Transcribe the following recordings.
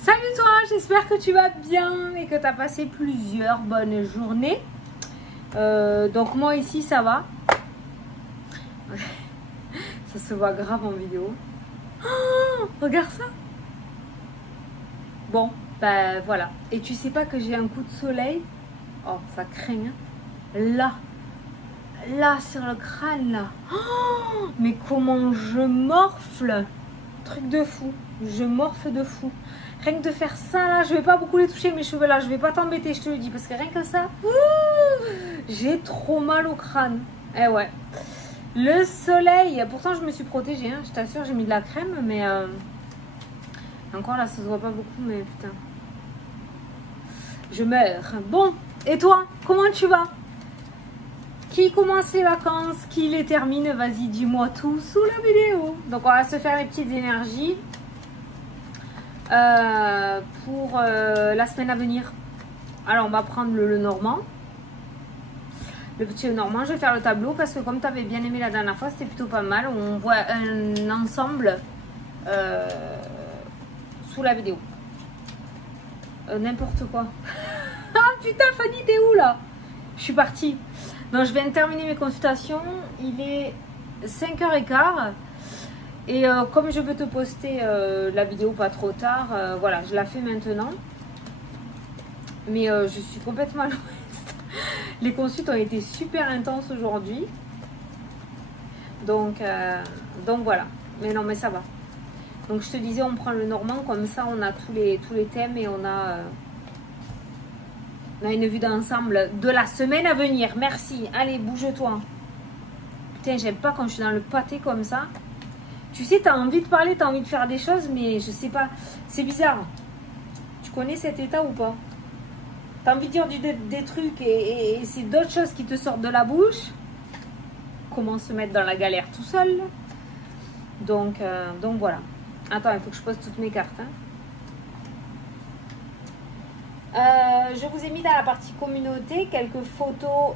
Salut toi, j'espère que tu vas bien et que tu as passé plusieurs bonnes journées. Donc moi ici ça va. Ça se voit grave en vidéo. Oh, regarde ça. Bon, ben voilà. Et tu sais pas que j'ai un coup de soleil. Oh, ça craint. Hein. Là sur le crâne là. Oh, mais comment je morfle. Truc de fou. Je morfle de fou. Rien que de faire ça là, je vais pas beaucoup les toucher mes cheveux là, je vais pas t'embêter, je te le dis, parce que rien que ça, j'ai trop mal au crâne. Eh ouais. Le soleil, pourtant je me suis protégée, hein, je t'assure, j'ai mis de la crème, mais encore là, ça se voit pas beaucoup, mais putain. Je meurs. Bon, et toi, comment tu vas? Qui commence les vacances? Qui les termine? Vas-y, dis-moi tout sous la vidéo. Donc on va se faire les petites énergies. Pour la semaine à venir. Alors on va prendre le normand, le petit normand. Je vais faire le tableau parce que comme tu avais bien aimé la dernière fois, c'était plutôt pas mal. On voit un ensemble sous la vidéo. N'importe quoi. Ah putain Fanny, t'es où là? Je suis partie. Donc je viens de terminer mes consultations. Il est 5h15. Et comme je veux te poster la vidéo pas trop tard, voilà, je la fais maintenant. Mais je suis complètement à l'ouest. Les consultes ont été super intenses aujourd'hui. Donc voilà. Mais non, mais ça va. Donc je te disais, on prend le normand, comme ça on a tous les thèmes et on a une vue d'ensemble de la semaine à venir. Merci. Allez, bouge-toi. Putain, j'aime pas quand je suis dans le pâté comme ça. Tu sais, tu as envie de parler, tu as envie de faire des choses, mais je sais pas. C'est bizarre. Tu connais cet état ou pas? Tu as envie de dire des trucs et c'est d'autres choses qui te sortent de la bouche. Comment se mettre dans la galère tout seul? Donc voilà. Attends, il faut que je pose toutes mes cartes. Hein. Je vous ai mis dans la partie communauté quelques photos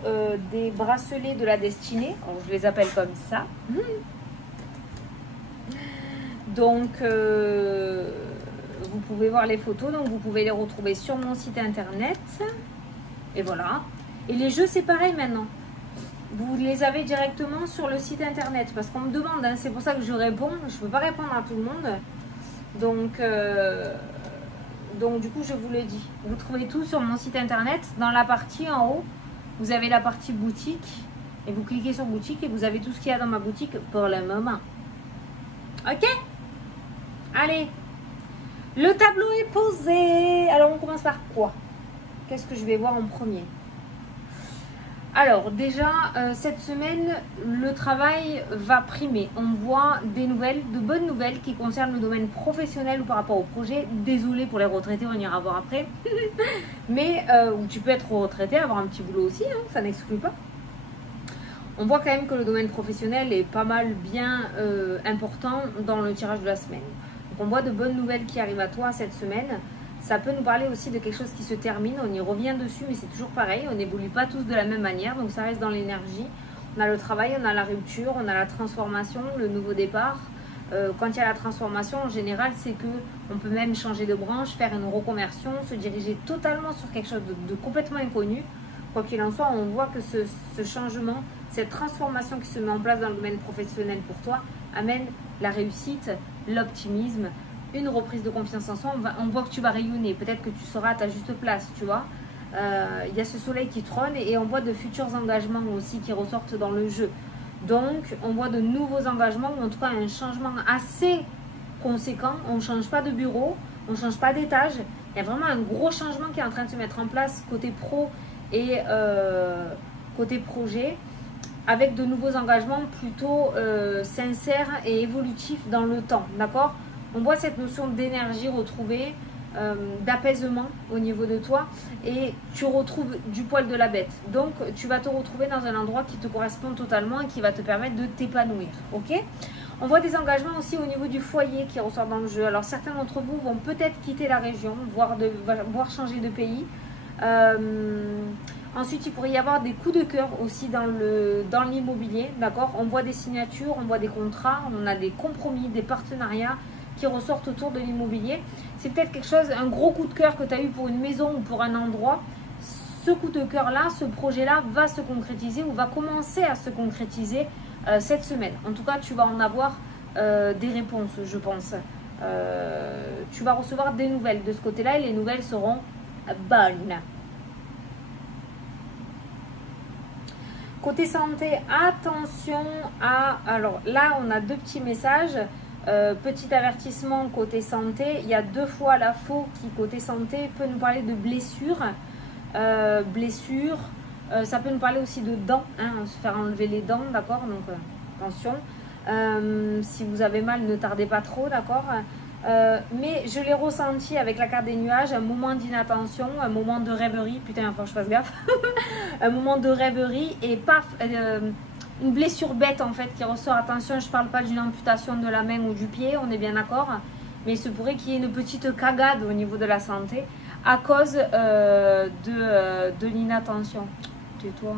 des bracelets de la destinée. Alors, je les appelle comme ça. Donc, vous pouvez voir les photos, donc vous pouvez les retrouver sur mon site internet. Et voilà. Et les jeux, c'est pareil maintenant. Vous les avez directement sur le site internet. Parce qu'on me demande, hein, c'est pour ça que je réponds. Je ne peux pas répondre à tout le monde. Donc du coup, je vous le dis. Vous trouvez tout sur mon site internet. Dans la partie en haut, vous avez la partie boutique. Et vous cliquez sur boutique et vous avez tout ce qu'il y a dans ma boutique pour le moment. Ok? Allez, le tableau est posé. Alors, on commence par quoi? Qu'est-ce que je vais voir en premier? Alors, déjà, cette semaine, le travail va primer. On voit des nouvelles, de bonnes nouvelles qui concernent le domaine professionnel ou par rapport au projet. Désolée pour les retraités, on ira voir après. Mais tu peux être retraité, avoir un petit boulot aussi, hein, ça n'exclut pas. On voit quand même que le domaine professionnel est pas mal bien important dans le tirage de la semaine. Donc on voit de bonnes nouvelles qui arrivent à toi cette semaine. Ça peut nous parler aussi de quelque chose qui se termine. On y revient dessus, mais c'est toujours pareil. On n'évolue pas tous de la même manière, donc ça reste dans l'énergie. On a le travail, on a la rupture, on a la transformation, le nouveau départ. Quand il y a la transformation, en général, c'est que on peut même changer de branche, faire une reconversion, se diriger totalement sur quelque chose de complètement inconnu. Quoi qu'il en soit, on voit que ce changement, cette transformation qui se met en place dans le domaine professionnel pour toi, amène la réussite, l'optimisme, une reprise de confiance en soi. On voit que tu vas rayonner, peut-être que tu seras à ta juste place, tu vois. Il y a ce soleil qui trône et on voit de futurs engagements aussi qui ressortent dans le jeu. Donc, on voit de nouveaux engagements, ou en tout cas un changement assez conséquent. On ne change pas de bureau, on ne change pas d'étage. Il y a vraiment un gros changement qui est en train de se mettre en place côté pro et côté projet, avec de nouveaux engagements plutôt sincères et évolutifs dans le temps, d'accord? On voit cette notion d'énergie retrouvée, d'apaisement au niveau de toi, et tu retrouves du poil de la bête. Donc, tu vas te retrouver dans un endroit qui te correspond totalement et qui va te permettre de t'épanouir, ok? On voit des engagements aussi au niveau du foyer qui ressort dans le jeu. Alors, certains d'entre vous vont peut-être quitter la région, voire changer de pays. Ensuite, il pourrait y avoir des coups de cœur aussi dans l'immobilier, d'accord? On voit des signatures, on voit des contrats, on a des compromis, des partenariats qui ressortent autour de l'immobilier. C'est peut-être quelque chose, un gros coup de cœur que tu as eu pour une maison ou pour un endroit. Ce coup de cœur-là, ce projet-là va se concrétiser ou va commencer à se concrétiser cette semaine. En tout cas, tu vas en avoir des réponses, je pense. Tu vas recevoir des nouvelles de ce côté-là et les nouvelles seront bonnes. Côté santé, attention à... Alors là, on a deux petits messages. Petit avertissement côté santé. Il y a 2 fois la faux qui, côté santé, peut nous parler de blessures. Ça peut nous parler aussi de dents. Hein, se faire enlever les dents, d'accord. Donc, attention. Si vous avez mal, ne tardez pas trop, d'accord. Mais je l'ai ressenti avec la carte des nuages, un moment d'inattention, un moment de rêverie, putain, il faut que je fasse gaffe, un moment de rêverie et paf, une blessure bête en fait qui ressort. Attention, je ne parle pas d'une amputation de la main ou du pied, on est bien d'accord, mais il se pourrait qu'il y ait une petite cagade au niveau de la santé à cause de l'inattention. Tais-toi.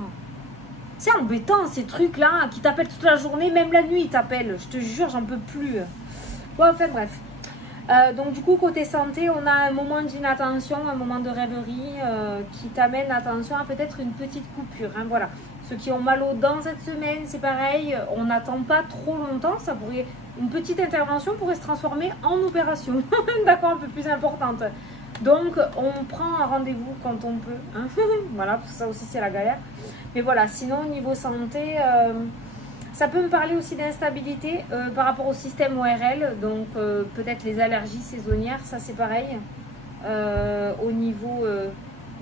C'est embêtant ces trucs là qui t'appellent toute la journée, même la nuit ils t'appellent, je te jure, j'en peux plus. Bon, enfin bref. Donc du coup côté santé, on a un moment d'inattention, un moment de rêverie qui t'amène, attention, à peut-être une petite coupure, hein, voilà. Ceux qui ont mal aux dents cette semaine, c'est pareil, on n'attend pas trop longtemps, ça pourrait, une petite intervention pourrait se transformer en opération, d'accord, un peu plus importante. Donc on prend un rendez-vous quand on peut, hein. Voilà, ça aussi c'est la galère. Mais voilà, sinon au niveau santé... ça peut me parler aussi d'instabilité par rapport au système ORL, donc peut-être les allergies saisonnières, ça c'est pareil, au niveau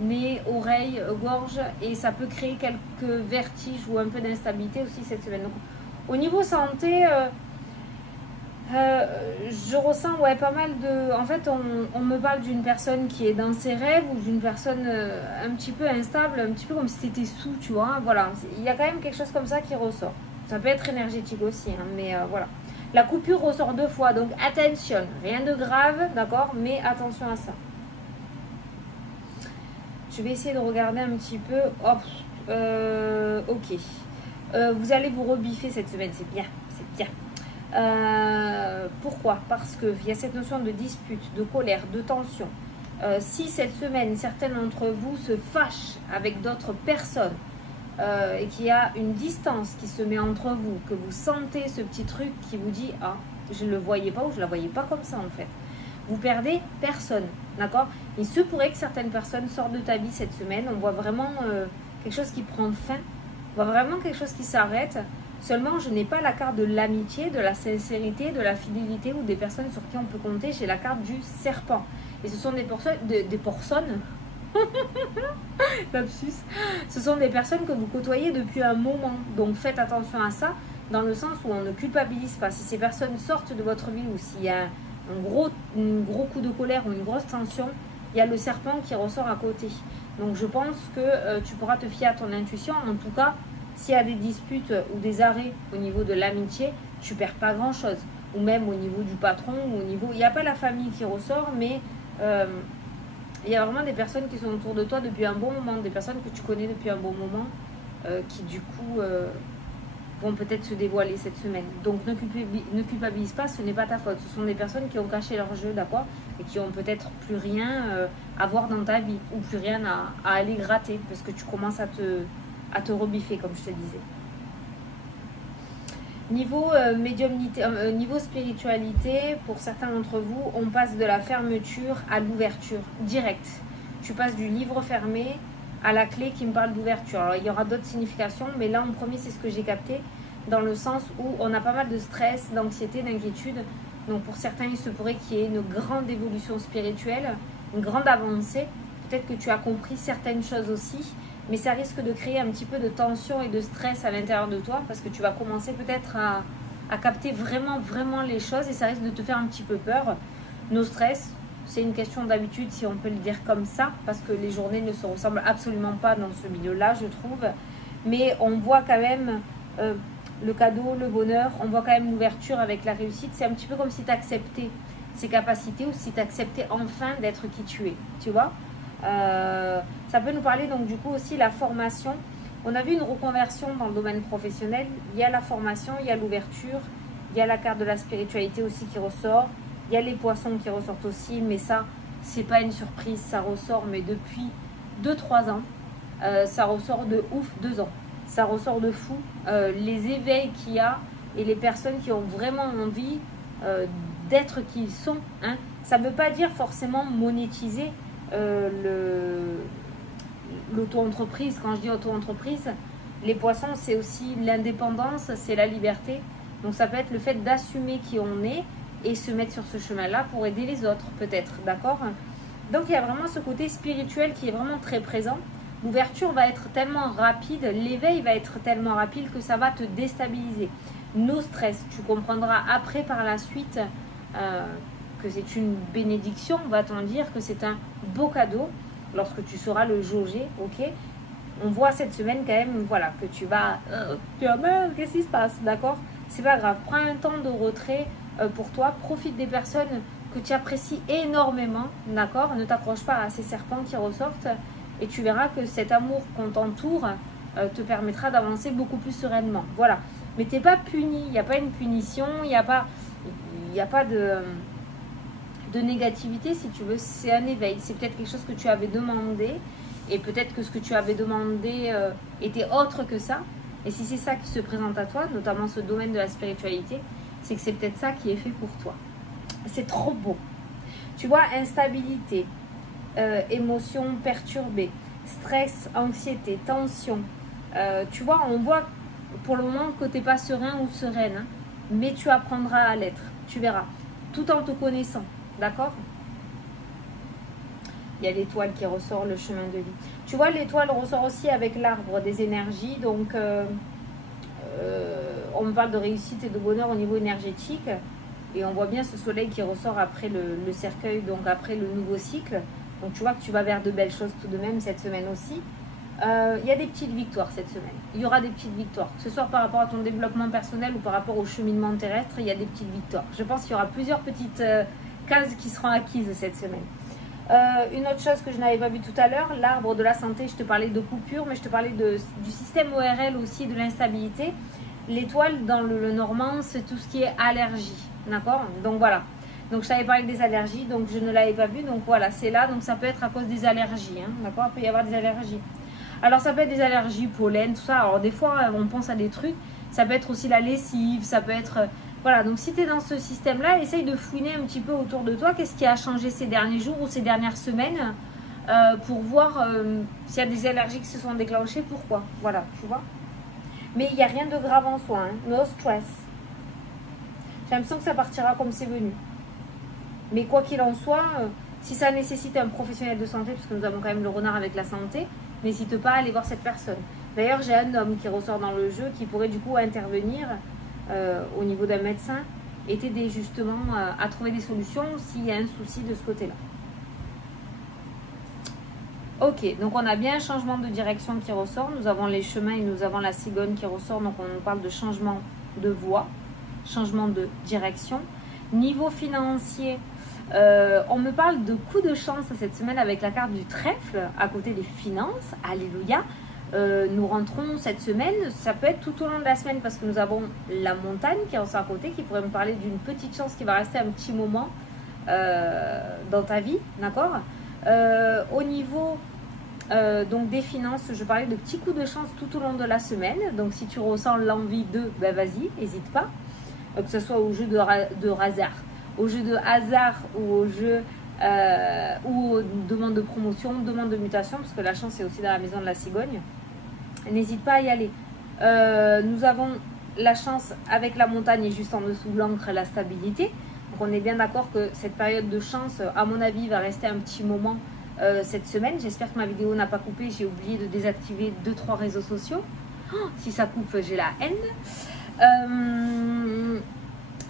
nez, oreille, gorge, et ça peut créer quelques vertiges ou un peu d'instabilité aussi cette semaine. Donc, au niveau santé, je ressens pas mal de... En fait, on me parle d'une personne qui est dans ses rêves ou d'une personne un petit peu instable, un petit peu comme si c'était sous, tu vois. Voilà, il y a quand même quelque chose comme ça qui ressort. Ça peut être énergétique aussi, hein, mais voilà. La coupure ressort 2 fois, donc attention. Rien de grave, d'accord, mais attention à ça. Je vais essayer de regarder un petit peu. Oh, ok. Vous allez vous rebiffer cette semaine, c'est bien, c'est bien. Pourquoi? Parce qu'il y a cette notion de dispute, de colère, de tension. Si cette semaine, certains d'entre vous se fâchent avec d'autres personnes, et qu'il y a une distance qui se met entre vous, que vous sentez ce petit truc qui vous dit « Ah, je ne le voyais pas ou je ne la voyais pas comme ça en fait ». Vous perdez personne, d'accord? Il se pourrait que certaines personnes sortent de ta vie cette semaine. On voit vraiment quelque chose qui prend fin, on voit vraiment quelque chose qui s'arrête. Seulement, je n'ai pas la carte de l'amitié, de la sincérité, de la fidélité ou des personnes sur qui on peut compter. J'ai la carte du serpent. Et ce sont des personnes... Lapsus. Ce sont des personnes que vous côtoyez depuis un moment, donc faites attention à ça, dans le sens où on ne culpabilise pas. Si ces personnes sortent de votre vie ou s'il y a un gros coup de colère ou une grosse tension, il y a le serpent qui ressort à côté. Donc je pense que tu pourras te fier à ton intuition. En tout cas, s'il y a des disputes ou des arrêts au niveau de l'amitié, tu perds pas grand chose, ou même au niveau du patron, ou au niveau, il n'y a pas la famille qui ressort, mais il y a vraiment des personnes qui sont autour de toi depuis un bon moment, des personnes que tu connais depuis un bon moment, qui du coup vont peut-être se dévoiler cette semaine. Donc ne culpabilise pas, ce n'est pas ta faute. Ce sont des personnes qui ont caché leur jeu, d'accord, et qui ont peut-être plus rien à voir dans ta vie, ou plus rien à aller gratter, parce que tu commences à te rebiffer, comme je te disais. Niveau médiumnité, niveau spiritualité, pour certains d'entre vous, on passe de la fermeture à l'ouverture directe. Tu passes du livre fermé à la clé qui me parle d'ouverture. Alors il y aura d'autres significations, mais là en premier c'est ce que j'ai capté, dans le sens où on a pas mal de stress, d'anxiété, d'inquiétude. Donc pour certains il se pourrait qu'il y ait une grande évolution spirituelle, une grande avancée. Peut-être que tu as compris certaines choses aussi, mais ça risque de créer un petit peu de tension et de stress à l'intérieur de toi, parce que tu vas commencer peut-être à capter vraiment les choses, et ça risque de te faire un petit peu peur. Nos stress, c'est une question d'habitude, si on peut le dire comme ça, parce que les journées ne se ressemblent absolument pas dans ce milieu-là, je trouve. Mais on voit quand même le cadeau, le bonheur, on voit quand même l'ouverture avec la réussite. C'est un petit peu comme si tu acceptais ses capacités, ou si tu acceptais enfin d'être qui tu es, tu vois. Ça peut nous parler donc du coup aussi la formation. On a vu une reconversion dans le domaine professionnel. Il y a la formation, il y a l'ouverture, il y a la carte de la spiritualité aussi qui ressort, Il y a les poissons qui ressortent aussi, mais ça, c'est pas une surprise. Ça ressort, mais depuis 2-3 ans. Ça ressort de ouf, 2 ans. Ça ressort de fou. Les éveils qu'il y a et les personnes qui ont vraiment envie d'être qui ils sont. Hein. Ça ne veut pas dire forcément monétiser l'auto-entreprise. Quand je dis auto-entreprise, les poissons, c'est aussi l'indépendance, c'est la liberté. Donc ça peut être le fait d'assumer qui on est et se mettre sur ce chemin-là pour aider les autres, peut-être, d'accord? Donc il y a vraiment ce côté spirituel qui est vraiment très présent. L'ouverture va être tellement rapide, l'éveil va être tellement rapide que ça va te déstabiliser. No stress, tu comprendras après par la suite que c'est une bénédiction, va-t-on dire, que c'est un beau cadeau lorsque tu sauras le jauger, ok? On voit cette semaine quand même, voilà, que tu vas, qu'est-ce qui se passe, d'accord? C'est pas grave, prends un temps de retrait pour toi, profite des personnes que tu apprécies énormément, d'accord? Ne t'accroche pas à ces serpents qui ressortent et tu verras que cet amour qu'on t'entoure te permettra d'avancer beaucoup plus sereinement, voilà. Mais tu n'es pas puni, il n'y a pas une punition, il n'y a pas de négativité si tu veux, c'est un éveil, c'est peut-être quelque chose que tu avais demandé et peut-être que ce que tu avais demandé était autre que ça. Et si c'est ça qui se présente à toi, notamment ce domaine de la spiritualité, c'est que c'est peut-être ça qui est fait pour toi. C'est trop beau. Tu vois, instabilité, émotions perturbées, stress, anxiété, tension. Tu vois, on voit pour le moment que tu n'es pas serein ou sereine, hein, mais tu apprendras à l'être, tu verras, tout en te connaissant, d'accord? Il y a l'étoile qui ressort, le chemin de vie. Tu vois, l'étoile ressort aussi avec l'arbre des énergies, donc on me parle de réussite et de bonheur au niveau énergétique, et on voit bien ce soleil qui ressort après le cercueil, donc après le nouveau cycle. Donc tu vois que tu vas vers de belles choses tout de même cette semaine aussi. Il y a des petites victoires cette semaine. Il y aura des petites victoires. Que ce soit par rapport à ton développement personnel ou par rapport au cheminement terrestre, il y a des petites victoires. Je pense qu'il y aura plusieurs petites cases qui seront acquises cette semaine. Une autre chose que je n'avais pas vu tout à l'heure, l'arbre de la santé, je te parlais de coupure, mais je te parlais du système ORL aussi, de l'instabilité. L'étoile dans le normand, c'est tout ce qui est allergie. D'accord? Donc voilà. Donc je t'avais parlé des allergies, donc je ne l'avais pas vu. Donc voilà, c'est là. Donc ça peut être à cause des allergies. Hein, d'accord? Il peut y avoir des allergies. Alors ça peut être des allergies, pollen, tout ça. Alors des fois, on pense à des trucs. Ça peut être aussi la lessive, ça peut être... Voilà, donc si tu es dans ce système-là, essaye de fouiner un petit peu autour de toi. Qu'est-ce qui a changé ces derniers jours ou ces dernières semaines pour voir s'il y a des allergies qui se sont déclenchées, pourquoi. Voilà, tu vois. Mais il n'y a rien de grave en soi. Hein. No stress. J'ai l'impression que ça partira comme c'est venu. Mais quoi qu'il en soit, si ça nécessite un professionnel de santé, parce que nous avons quand même le renard avec la santé, n'hésite pas à aller voir cette personne. D'ailleurs, j'ai un homme qui ressort dans le jeu qui pourrait du coup intervenir au niveau d'un médecin et t'aider justement à trouver des solutions s'il y a un souci de ce côté-là. Ok, donc on a bien un changement de direction qui ressort. Nous avons les chemins et nous avons la cigogne qui ressort. Donc on nous parle de changement de voie, changement de direction. Niveau financier, on me parle de coup de chance cette semaine avec la carte du trèfle à côté des finances. Alléluia. Nous rentrons cette semaine, ça peut être tout au long de la semaine parce que nous avons la montagne qui est en à côté, qui pourrait me parler d'une petite chance qui va rester un petit moment dans ta vie, d'accord? Au niveau donc des finances, je parlais de petits coups de chance tout au long de la semaine, donc si tu ressens l'envie de, ben vas-y, n'hésite pas, que ce soit au jeu de hasard, au jeu de hasard ou au jeu ou aux demandes de promotion, demande de mutation, parce que la chance est aussi dans la maison de la cigogne. N'hésite pas à y aller. Nous avons la chance avec la montagne et juste en dessous de l'ancre, la stabilité. Donc on est bien d'accord que cette période de chance, à mon avis, va rester un petit moment cette semaine. J'espère que ma vidéo n'a pas coupé. J'ai oublié de désactiver 2-3 réseaux sociaux. Oh, si ça coupe, j'ai la haine.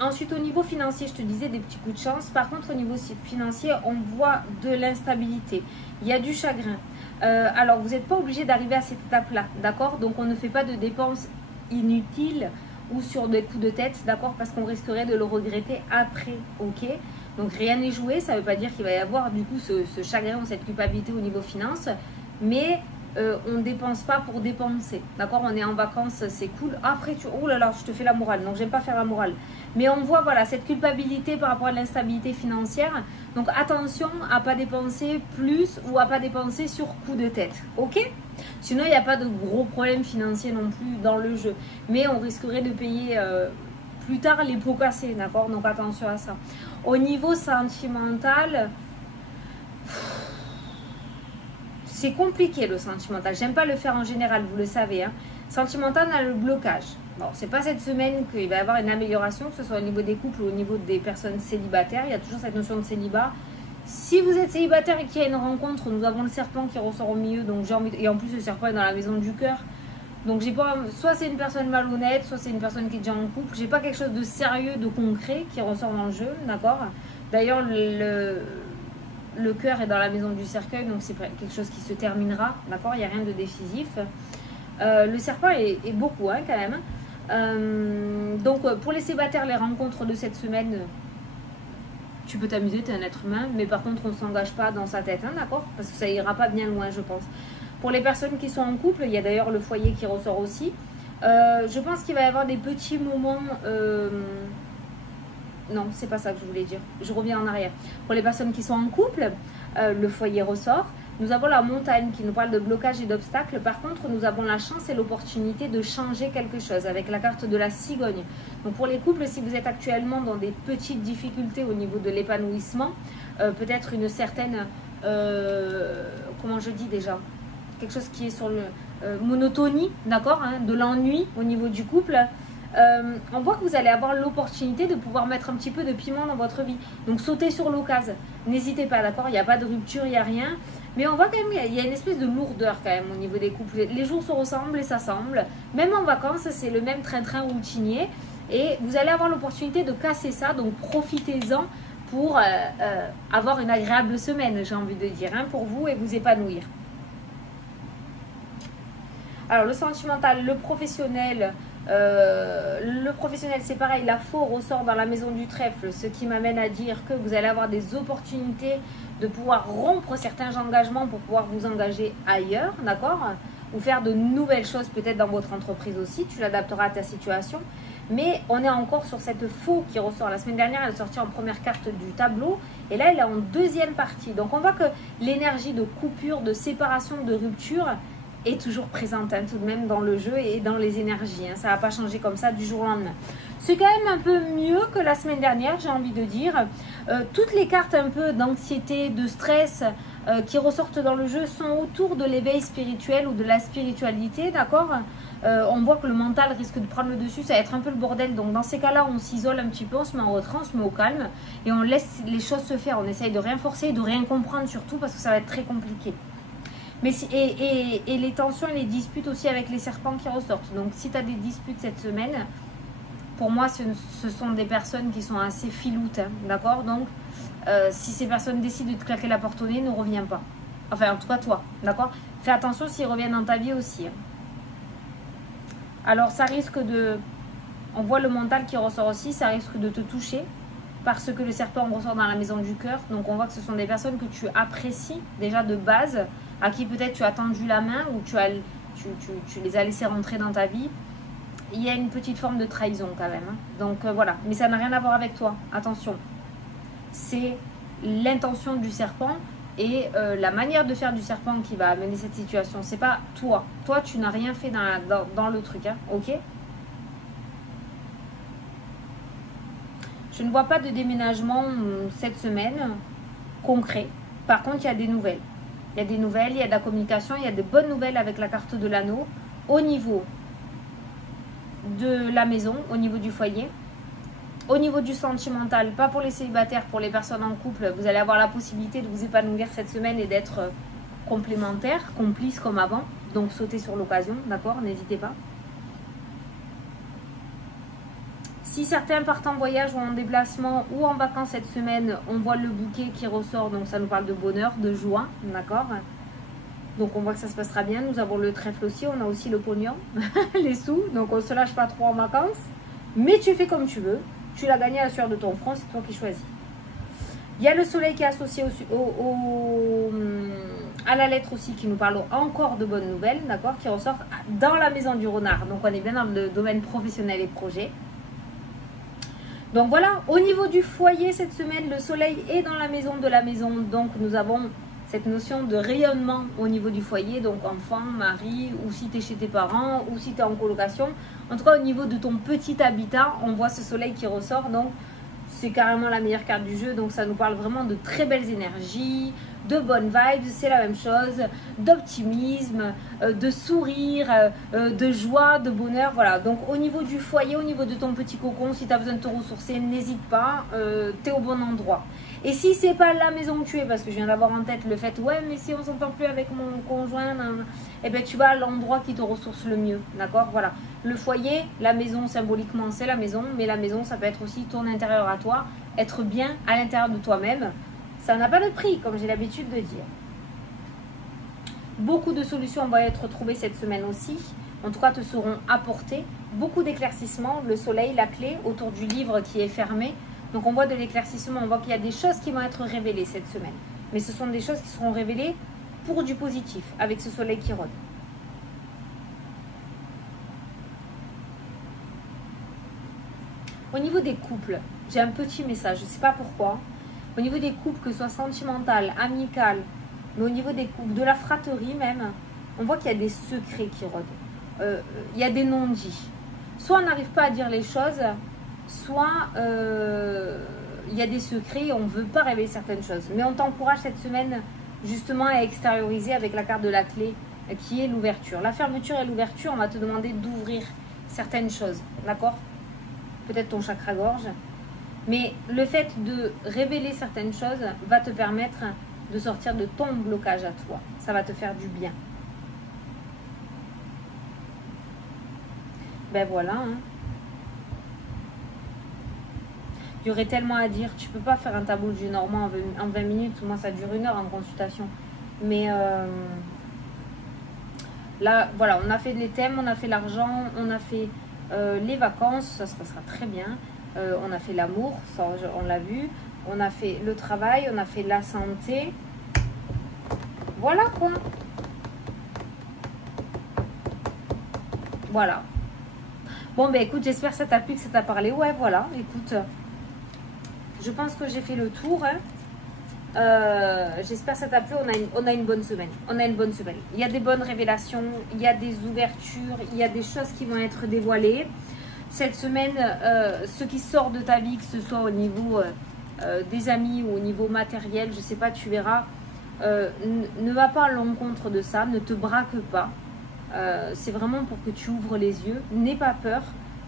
Ensuite, au niveau financier, je te disais des petits coups de chance. Par contre, au niveau financier, on voit de l'instabilité. Il y a du chagrin. Alors, vous n'êtes pas obligé d'arriver à cette étape-là, d'accord? Donc, on ne fait pas de dépenses inutiles ou sur des coups de tête, d'accord? Parce qu'on risquerait de le regretter après, ok? Donc, rien n'est joué. Ça ne veut pas dire qu'il va y avoir, du coup, ce chagrin ou cette culpabilité au niveau finance. Mais on ne dépense pas pour dépenser. D'accord, on est en vacances, c'est cool. Après, oh là là, je te fais la morale. Donc, j'aime pas faire la morale. Mais on voit, voilà, cette culpabilité par rapport à l'instabilité financière. Donc, attention à pas dépenser plus ou à pas dépenser sur coup de tête. Ok? Sinon, il n'y a pas de gros problèmes financiers non plus dans le jeu. Mais on risquerait de payer plus tard les pots cassés. D'accord? Donc, attention à ça. Au niveau sentimental... C'est compliqué le sentimental. J'aime pas le faire en général, vous le savez. Hein. Sentimental, on a le blocage. Bon, c'est pas cette semaine qu'il va y avoir une amélioration, que ce soit au niveau des couples ou au niveau des personnes célibataires. Il y a toujours cette notion de célibat. Si vous êtes célibataire et qu'il y a une rencontre, nous avons le serpent qui ressort au milieu. Donc j'ai envie et en plus le serpent est dans la maison du cœur. Donc j'ai pas, soit c'est une personne malhonnête, soit c'est une personne qui est déjà en couple. J'ai pas quelque chose de sérieux, de concret qui ressort dans le jeu, d'accord. D'ailleurs le cœur est dans la maison du cercueil, donc c'est quelque chose qui se terminera, d'accord, il n'y a rien de décisif. Le serpent est beaucoup, hein, quand même. Donc, pour les célibataires, les rencontres de cette semaine, tu peux t'amuser, tu es un être humain, mais par contre, on ne s'engage pas dans sa tête, hein, d'accord, parce que ça ira pas bien loin, je pense. Pour les personnes qui sont en couple, il y a d'ailleurs le foyer qui ressort aussi. Je pense qu'il va y avoir des petits moments... Non, c'est pas ça que je voulais dire. Je reviens en arrière. Pour les personnes qui sont en couple, le foyer ressort. Nous avons la montagne qui nous parle de blocage et d'obstacles. Par contre, nous avons la chance et l'opportunité de changer quelque chose avec la carte de la cigogne. Donc pour les couples, si vous êtes actuellement dans des petites difficultés au niveau de l'épanouissement, peut-être une certaine... comment je dis déjà? Quelque chose qui est sur le monotonie, d'accord, hein, de l'ennui au niveau du couple. On voit que vous allez avoir l'opportunité de pouvoir mettre un petit peu de piment dans votre vie. Donc sautez sur l'occasion. N'hésitez pas, d'accord? Il n'y a pas de rupture, il n'y a rien. Mais on voit quand même qu'il y a une espèce de lourdeur quand même au niveau des couples. Les jours se ressemblent et s'assemblent. Même en vacances, c'est le même train-train routinier. Et vous allez avoir l'opportunité de casser ça. Donc profitez-en pour avoir une agréable semaine, j'ai envie de dire, hein, pour vous et vous épanouir. Alors le sentimental, le professionnel... le professionnel c'est pareil, la faux ressort dans la maison du trèfle, ce qui m'amène à dire que vous allez avoir des opportunités de pouvoir rompre certains engagements pour pouvoir vous engager ailleurs, d'accord, ou faire de nouvelles choses peut-être dans votre entreprise aussi, tu l'adapteras à ta situation. Mais on est encore sur cette faux qui ressort. La semaine dernière, elle est sortie en première carte du tableau et là elle est en deuxième partie. Donc on voit que l'énergie de coupure, de séparation, de rupture est toujours présente, hein, tout de même dans le jeu et dans les énergies. Hein. Ça va pas changer comme ça du jour au lendemain. C'est quand même un peu mieux que la semaine dernière, j'ai envie de dire. Toutes les cartes un peu d'anxiété, de stress qui ressortent dans le jeu sont autour de l'éveil spirituel ou de la spiritualité, d'accord. On voit que le mental risque de prendre le dessus, ça va être un peu le bordel. Donc dans ces cas-là, on s'isole un petit peu, on se met en retrait, on se met au calme et on laisse les choses se faire. On essaye de rien forcer, de rien comprendre surtout parce que ça va être très compliqué. Mais et les tensions et les disputes aussi avec les serpents qui ressortent. Donc si tu as des disputes cette semaine, pour moi ce sont des personnes qui sont assez filoutes, hein, d'accord. Donc si ces personnes décident de te claquer la porte au nez, ne reviens pas. Enfin en tout cas toi, d'accord. Fais attention s'ils reviennent dans ta vie aussi. Hein. Alors ça risque de... On voit le mental qui ressort aussi, ça risque de te toucher. Parce que le serpent ressort dans la maison du cœur. Donc on voit que ce sont des personnes que tu apprécies déjà de base, à qui peut-être tu as tendu la main ou tu les as laissés rentrer dans ta vie. Il y a une petite forme de trahison quand même. Hein. Donc voilà, mais ça n'a rien à voir avec toi, attention. C'est l'intention du serpent et la manière de faire du serpent qui va amener cette situation. C'est pas toi. Toi, tu n'as rien fait dans le truc, hein, ok? Je ne vois pas de déménagement cette semaine concret. Par contre, il y a des nouvelles. Il y a des nouvelles, il y a de la communication, il y a des bonnes nouvelles avec la carte de l'anneau au niveau de la maison, au niveau du foyer, au niveau du sentimental, pas pour les célibataires, pour les personnes en couple. Vous allez avoir la possibilité de vous épanouir cette semaine et d'être complémentaires, complices comme avant. Donc, sautez sur l'occasion, d'accord? N'hésitez pas. Si certains partent en voyage ou en déplacement ou en vacances cette semaine, on voit le bouquet qui ressort, donc ça nous parle de bonheur, de joie, d'accord. Donc on voit que ça se passera bien. Nous avons le trèfle aussi, on a aussi le pognon, les sous, donc on ne se lâche pas trop en vacances. Mais tu fais comme tu veux, tu l'as gagné à la sueur de ton front, c'est toi qui choisis. Il y a le soleil qui est associé à la lettre aussi, qui nous parle encore de bonnes nouvelles, d'accord, qui ressort dans la maison du renard. Donc, on est bien dans le domaine professionnel et projet. Donc, voilà. Au niveau du foyer, cette semaine, le soleil est dans la maison de la maison. Donc, nous avons cette notion de rayonnement au niveau du foyer. Donc, enfant, mari, ou si tu es chez tes parents, ou si tu es en colocation. En tout cas, au niveau de ton petit habitat, on voit ce soleil qui ressort. Donc, c'est carrément la meilleure carte du jeu. Donc, ça nous parle vraiment de très belles énergies, de bonnes vibes, c'est la même chose, d'optimisme, de sourire, de joie, de bonheur. Voilà. Donc, au niveau du foyer, au niveau de ton petit cocon, si tu as besoin de te ressourcer, n'hésite pas, tu es au bon endroit. Et si c'est pas la maison où tu es, parce que je viens d'avoir en tête le fait, ouais, mais si on s'entend plus avec mon conjoint, eh ben, tu vas à l'endroit qui te ressource le mieux. D'accord? Voilà. Le foyer, la maison, symboliquement, c'est la maison, mais la maison, ça peut être aussi ton intérieur à toi, être bien à l'intérieur de toi-même. Ça n'a pas de prix, comme j'ai l'habitude de dire. Beaucoup de solutions vont être trouvées cette semaine aussi. En tout cas, te seront apportées. Beaucoup d'éclaircissements. Le soleil, la clé autour du livre qui est fermé. Donc, on voit de l'éclaircissement. On voit qu'il y a des choses qui vont être révélées cette semaine. Mais ce sont des choses qui seront révélées pour du positif, avec ce soleil qui rôde. Au niveau des couples, j'ai un petit message. Je ne sais pas pourquoi. Au niveau des couples, que ce soit sentimental, amical, mais au niveau des couples, de la fratrie même, on voit qu'il y a des secrets qui rôdent. Il y a des non-dits. Soit on n'arrive pas à dire les choses, soit il y a des secrets et on ne veut pas révéler certaines choses. Mais on t'encourage cette semaine justement à extérioriser avec la carte de la clé qui est l'ouverture. La fermeture et l'ouverture, on va te demander d'ouvrir certaines choses, d'accord? Peut-être ton chakra-gorge. Mais le fait de révéler certaines choses va te permettre de sortir de ton blocage à toi. Ça va te faire du bien. Ben voilà. Hein. Il y aurait tellement à dire. Tu peux pas faire un tableau du Normand en 20 minutes. Moi, ça dure 1 heure en consultation. Mais là, voilà, on a fait les thèmes, on a fait l'argent, on a fait les vacances. Ça se passera très bien. On a fait l'amour, ça on l'a vu. On a fait le travail, on a fait la santé. Voilà quoi. Voilà. Bon, ben écoute, j'espère que ça t'a plu, que ça t'a parlé. Ouais, voilà, écoute. Je pense que j'ai fait le tour. Hein. J'espère que ça t'a plu. On a une bonne semaine. On a une bonne semaine. Il y a des bonnes révélations, il y a des ouvertures, il y a des choses qui vont être dévoilées. Cette semaine, ce qui sort de ta vie, que ce soit au niveau des amis ou au niveau matériel, je ne sais pas, tu verras, ne va pas à l'encontre de ça, ne te braque pas. C'est vraiment pour que tu ouvres les yeux. N'aie pas peur.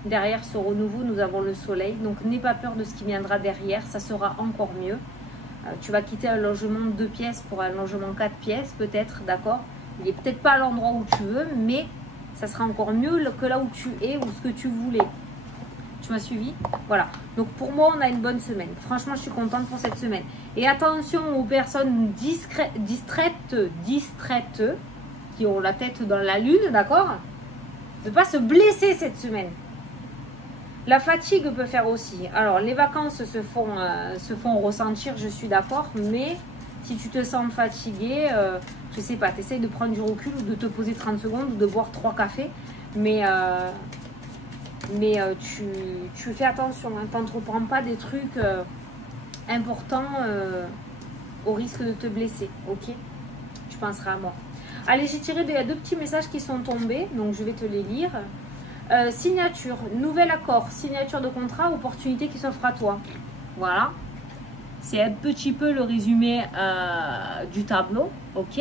Derrière ce renouveau, nous avons le soleil. Donc, n'aie pas peur de ce qui viendra derrière. Ça sera encore mieux. Tu vas quitter un logement de 2 pièces pour un logement 4 pièces, peut-être, d'accord? Il n'est peut-être pas à l'endroit où tu veux, mais ça sera encore mieux que là où tu es ou ce que tu voulais. Tu m'as suivi? Voilà. Donc, pour moi, on a une bonne semaine. Franchement, je suis contente pour cette semaine. Et attention aux personnes distraites, qui ont la tête dans la lune, d'accord? Ne pas se blesser cette semaine. La fatigue peut faire aussi. Alors, les vacances se font ressentir, je suis d'accord. Mais si tu te sens fatigué, je sais pas, tu essayes de prendre du recul ou de te poser 30 secondes ou de boire 3 cafés. Mais tu fais attention. Hein, tu n'entreprends pas des trucs importants au risque de te blesser. Ok? Tu penseras à moi. Allez, j'ai tiré 2 petits messages qui sont tombés. Donc, je vais te les lire. Signature, nouvel accord, signature de contrat, opportunité qui s'offre à toi. Voilà. C'est un petit peu le résumé du tableau. Ok.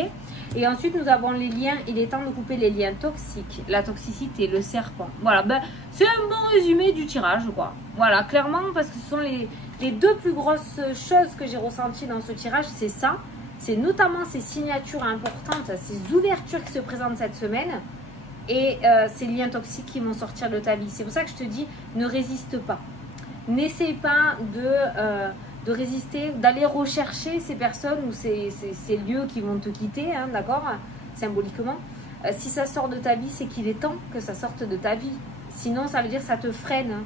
Et ensuite, nous avons les liens. Il est temps de couper les liens toxiques. La toxicité, le serpent. Voilà. Ben, c'est un bon résumé du tirage, quoi. Voilà. Clairement, parce que ce sont les 2 plus grosses choses que j'ai ressenties dans ce tirage. C'est ça. C'est notamment ces signatures importantes, ces ouvertures qui se présentent cette semaine. Et ces liens toxiques qui vont sortir de ta vie. C'est pour ça que je te dis, ne résiste pas. N'essaie pas de résister, d'aller rechercher ces personnes ou ces lieux qui vont te quitter, hein, d'accord? Symboliquement. Si ça sort de ta vie, c'est qu'il est temps que ça sorte de ta vie. Sinon, ça veut dire que ça te freine.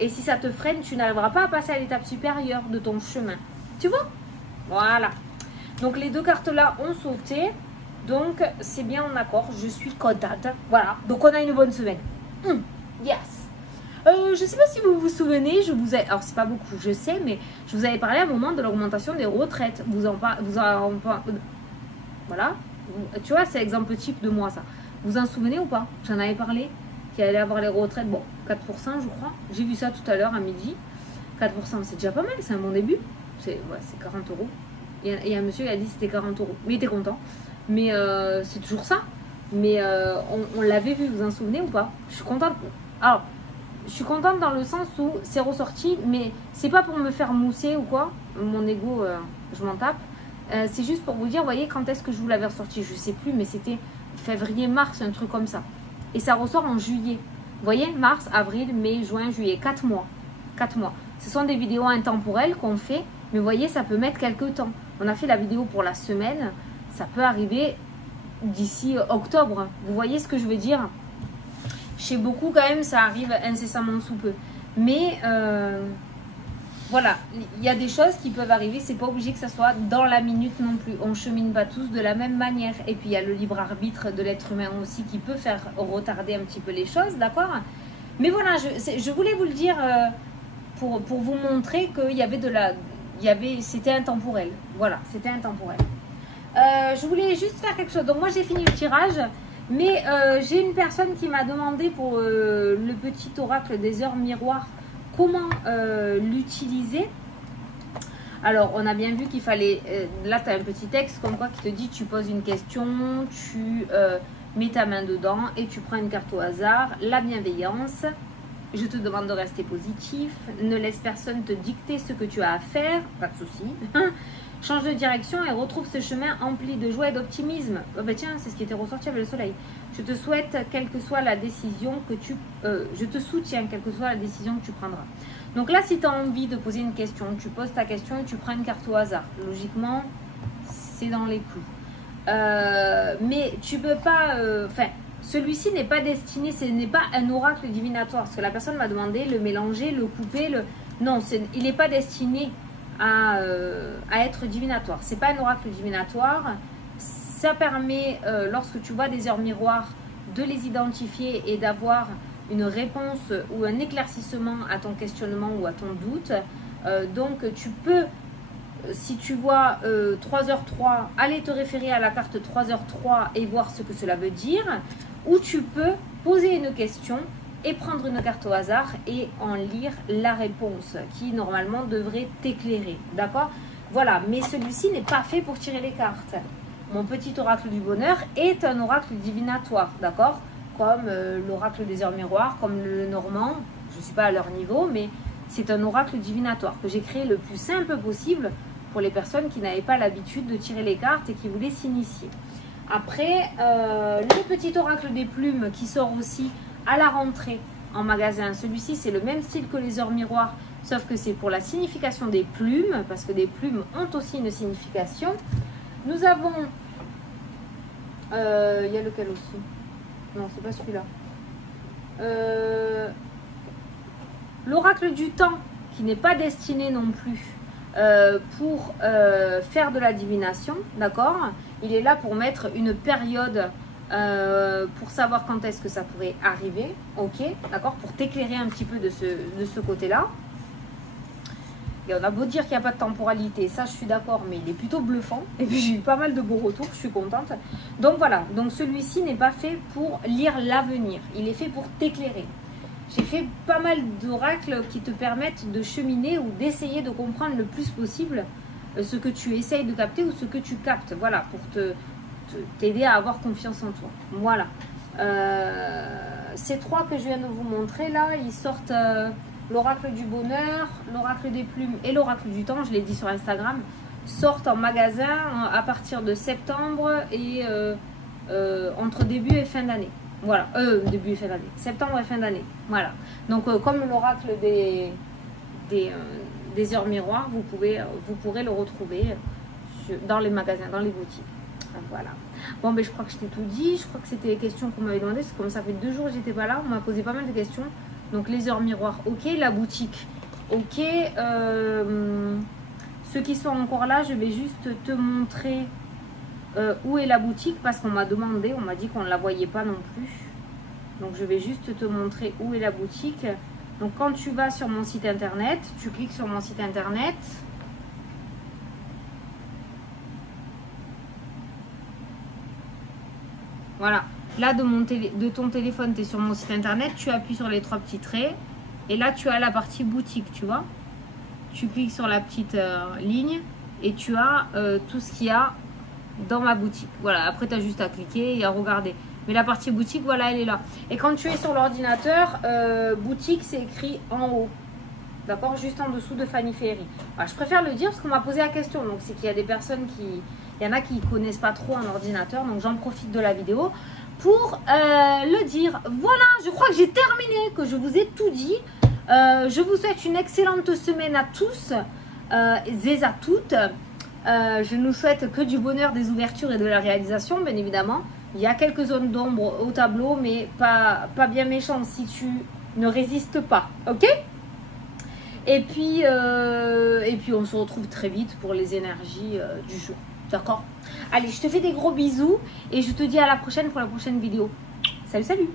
Et si ça te freine, tu n'arriveras pas à passer à l'étape supérieure de ton chemin. Tu vois? Voilà. Donc les deux cartes là ont sauté. Donc c'est bien en accord. Je suis contente. Voilà. Donc on a une bonne semaine. Yes. Je ne sais pas si vous vous souvenez, alors c'est pas beaucoup, je sais, mais je vous avais parlé à un moment de l'augmentation des retraites. Voilà. Tu vois, c'est l'exemple type de moi, ça. Vous en souvenez ou pas? J'en avais parlé, qu'il allait avoir les retraites, bon, 4%, je crois. J'ai vu ça tout à l'heure à midi. 4%, c'est déjà pas mal, c'est un bon début. C'est 40 €. Il y a un monsieur qui a dit que c'était 40 €. Mais il était content. Mais c'est toujours ça. Mais on l'avait vu, vous en souvenez ou pas? Je suis contente. Alors, je suis contente dans le sens où c'est ressorti, mais c'est pas pour me faire mousser ou quoi. Mon ego, je m'en tape. C'est juste pour vous dire, vous voyez, quand est-ce que je vous l'avais ressorti? Je sais plus, mais c'était février-mars, un truc comme ça. Et ça ressort en juillet. Vous voyez, mars, avril, mai, juin, juillet. 4 mois. 4 mois. Ce sont des vidéos intemporelles qu'on fait, mais vous voyez, ça peut mettre quelques temps. On a fait la vidéo pour la semaine. Ça peut arriver d'ici octobre. Vous voyez ce que je veux dire? Chez beaucoup, quand même, ça arrive incessamment sous peu. Mais voilà, il y a des choses qui peuvent arriver. C'est pas obligé que ça soit dans la minute non plus. On chemine pas tous de la même manière. Et puis, il y a le libre arbitre de l'être humain aussi qui peut faire retarder un petit peu les choses, d'accord? Mais voilà, je voulais vous le dire pour vous montrer qu'il y avait c'était intemporel. Voilà, c'était intemporel. Je voulais juste faire quelque chose. Donc, moi, j'ai fini le tirage. Mais j'ai une personne qui m'a demandé pour le petit oracle des heures miroirs comment l'utiliser. Alors, on a bien vu qu'il fallait... là, tu as un petit texte comme quoi qui te dit tu poses une question, tu mets ta main dedans et tu prends une carte au hasard. La bienveillance. Je te demande de rester positif. Ne laisse personne te dicter ce que tu as à faire. Pas de souci. Change de direction et retrouve ce chemin empli de joie et d'optimisme. Oh ben tiens, c'est ce qui était ressorti avec le soleil. Je te souhaite, quelle que soit la décision que tu... je te soutiens, quelle que soit la décision que tu prendras. Donc là, si tu as envie de poser une question, tu poses ta question et tu prends une carte au hasard. Logiquement, c'est dans les clous. Mais tu peux pas... Enfin, celui-ci n'est pas destiné, ce n'est pas un oracle divinatoire. Parce que la personne m'a demandé le mélanger, le couper, le... Non, il n'est pas destiné... à être divinatoire. C'est pas un oracle divinatoire. Ça permet, lorsque tu vois des heures miroirs, de les identifier et d'avoir une réponse ou un éclaircissement à ton questionnement ou à ton doute. Donc tu peux, si tu vois 3h03, aller te référer à la carte 3h03 et voir ce que cela veut dire, ou tu peux poser une question et prendre une carte au hasard et en lire la réponse qui normalement devrait t'éclairer, d'accord? Voilà, mais celui-ci n'est pas fait pour tirer les cartes. Mon petit oracle du bonheur est un oracle divinatoire, d'accord? Comme l'oracle des heures miroirs, comme le normand, je ne suis pas à leur niveau, mais c'est un oracle divinatoire que j'ai créé le plus simple possible pour les personnes qui n'avaient pas l'habitude de tirer les cartes et qui voulaient s'initier. Après, le petit oracle des plumes qui sort aussi à la rentrée en magasin. Celui-ci, c'est le même style que les heures miroirs, sauf que c'est pour la signification des plumes, parce que des plumes ont aussi une signification. Nous avons... il y a lequel aussi? Non, c'est pas celui-là. L'oracle du temps, qui n'est pas destiné non plus pour faire de la divination, d'accord? Il est là pour mettre une période... pour savoir quand est-ce que ça pourrait arriver, ok, d'accord, pour t'éclairer un petit peu de ce côté-là. Et on a beau dire qu'il n'y a pas de temporalité, ça je suis d'accord, mais il est plutôt bluffant. Et puis j'ai eu pas mal de beaux retours, je suis contente. Donc voilà, donc celui-ci n'est pas fait pour lire l'avenir, il est fait pour t'éclairer. J'ai fait pas mal d'oracles qui te permettent de cheminer ou d'essayer de comprendre le plus possible ce que tu essayes de capter ou ce que tu captes, voilà, pour t'aider à avoir confiance en toi. Voilà. Ces trois que je viens de vous montrer là, ils sortent l'oracle du bonheur, l'oracle des plumes et l'oracle du temps, je l'ai dit sur Instagram, sortent en magasin à partir de septembre et entre début et fin d'année. Voilà, début et fin d'année, septembre et fin d'année. Voilà. Donc comme l'oracle des heures miroirs, vous pourrez le retrouver dans les magasins, dans les boutiques. Voilà. Bon, ben je crois que je t'ai tout dit. Je crois que c'était les questions qu'on m'avait demandé. C'est comme ça fait 2 jours que j'étais pas là. On m'a posé pas mal de questions. Donc les heures miroirs, ok. La boutique, ok. Ceux qui sont encore là, je vais juste te montrer où est la boutique parce qu'on m'a demandé, on m'a dit qu'on ne la voyait pas non plus. Donc je vais juste te montrer où est la boutique. Donc quand tu vas sur mon site internet, tu cliques sur mon site internet. Voilà, là de ton téléphone, tu es sur mon site internet, tu appuies sur les 3 petits traits et là tu as la partie boutique, tu vois. Tu cliques sur la petite ligne et tu as tout ce qu'il y a dans ma boutique. Voilà, après tu as juste à cliquer et à regarder. Mais la partie boutique, voilà, elle est là. Et quand tu es sur l'ordinateur, boutique, c'est écrit en haut. D'accord, juste en dessous de Fanny Ferry. Voilà, je préfère le dire parce qu'on m'a posé la question. Donc c'est qu'il y a des personnes qui... Il y en a qui ne connaissent pas trop un ordinateur. Donc j'en profite de la vidéo pour le dire. Voilà, je crois que j'ai terminé, que je vous ai tout dit. Je vous souhaite une excellente semaine à tous et à toutes. Je nous souhaite que du bonheur, des ouvertures et de la réalisation, bien évidemment. Il y a quelques zones d'ombre au tableau, mais pas bien méchant si tu ne résistes pas. Ok ? Et puis on se retrouve très vite pour les énergies du jour. D'accord ? Allez, je te fais des gros bisous et je te dis à la prochaine pour la prochaine vidéo. Salut, salut!